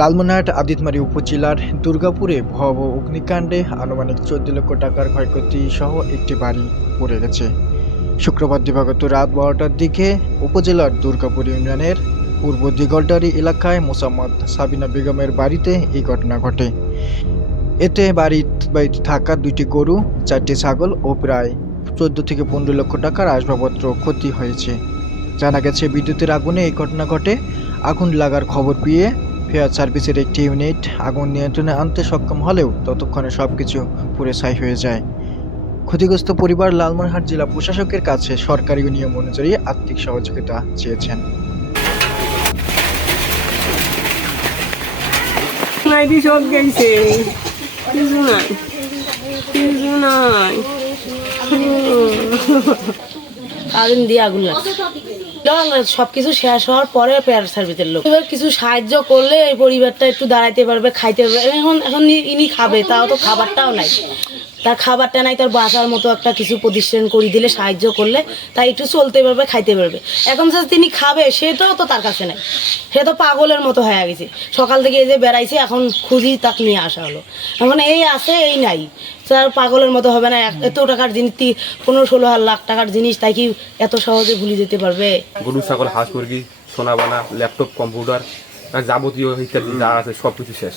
লালমনিরহাট, আদিতমারি উপজেলার দুর্গাপুরে ভয়াবহ অগ্নিকাণ্ডে আনুমানিক চোদ্দ লক্ষ টাকার ক্ষয়ক্ষতি সহ একটি বাড়ি পড়ে গেছে। শুক্রবার দিবাগত রাত বারোটার দিকে উপজেলার দুর্গাপুর ইউনিয়নের পূর্ব দিগলটারি এলাকায় মোসাম্মদ সাবিনা বেগমের বাড়িতে এই ঘটনা ঘটে। এতে বাড়ির বাড়িতে থাকা দুইটি গরু, চারটি ছাগল ও প্রায় চোদ্দ থেকে পনেরো লক্ষ টাকার আসবাবপত্র ক্ষতি হয়েছে। জানা গেছে, বিদ্যুতের আগুনে এই ঘটনা ঘটে। আগুন লাগার খবর পেয়ে ফেয়ার সার্ভিসের একটি ইউনিট আগুন নিয়ন্ত্রণে আনতে সক্ষম হলেও ততক্ষণে সবকিছু পুড়ে ছাই হয়ে যায়। ক্ষতিগ্রস্ত পরিবার লালমনিরহাট জেলা প্রশাসকের কাছে সরকারি নিয়ম অনুযায়ী আর্থিক সহযোগিতা চেয়েছেন। নাইটি সব গেছে কিছু নাই কিছু নাই আগুন দিয়ে আগুন লাগছে। সব কিছু শেষ হওয়ার পরে পেয়ার সার্ভিসের লোক। এবার কিছু সাহায্য করলে এই পরিবারটা একটু দাঁড়াইতে পারবে, খাইতে পারবে। এখন এখন ইনি খাবে, তাও তো খাবারটাও নাই। তার খাবারটা নাই, তার বাঁচার মতো একটা কিছু প্রতিষ্ঠান করে দিলে, সাহায্য করলে, তাই একটু চলতে পারবে, খাইতে পারবে। এখন যে তিনি খাবে সেটাও তো তার কাছে নাই। সে তো পাগলের মতো হয়ে গেছে। সকাল থেকে এই যে বেড়াইছে, এখন খুঁজি তাকে নিয়ে আসা হলো। এখন এই আছে, এই নাই। তার পাগলের মতো হবে না। এত টাকার জিনিস পনেরো, ষোলো লাখ টাকার জিনিস, তাই কি এত সহজে ভুলে যেতে পারবে? গরু, ছাগল, হাঁস, মুরগি, সোনা, বানা, ল্যাপটপ, কম্পিউটার, যাবতীয় ইত্যাদি যা আছে সব কিছু শেষ।